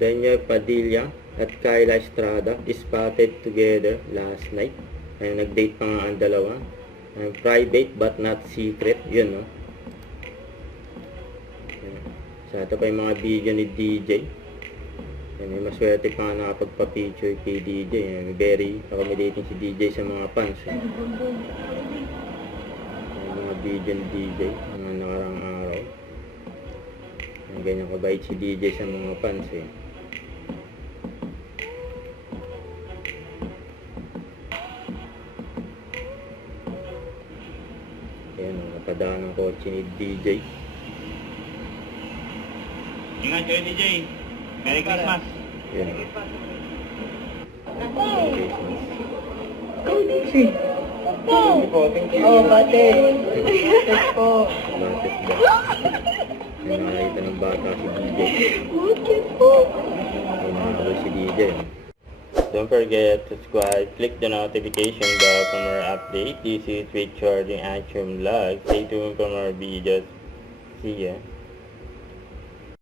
Daniel Padilla at Kyla Estrada spotted together last night. Ay, nag-date pa nga ang dalawa. Private but not secret. Yun, no? So, ito pa yung mga video ni DJ. May maswerte pa nga nakapagpa-picture kay DJ. Very accommodating si DJ sa mga fans. Yung mga video ni DJ mga nakarang araw. Ganyan kabait si DJ sa mga fans eh. Ayan, napadaan ng kotse ni DJ. Ingat kayo DJ. Merry Christmas. Ayan. Merry Christmas. Go, DJ. Oh, bate. Bates po. Bakit ba? May nakakita ng bata si DJ. Bakit po? May nakakita si DJ. Don't forget to subscribe, click the notification bell for more updates. This is Richard in Action Vlog. Stay tuned for more videos. See ya.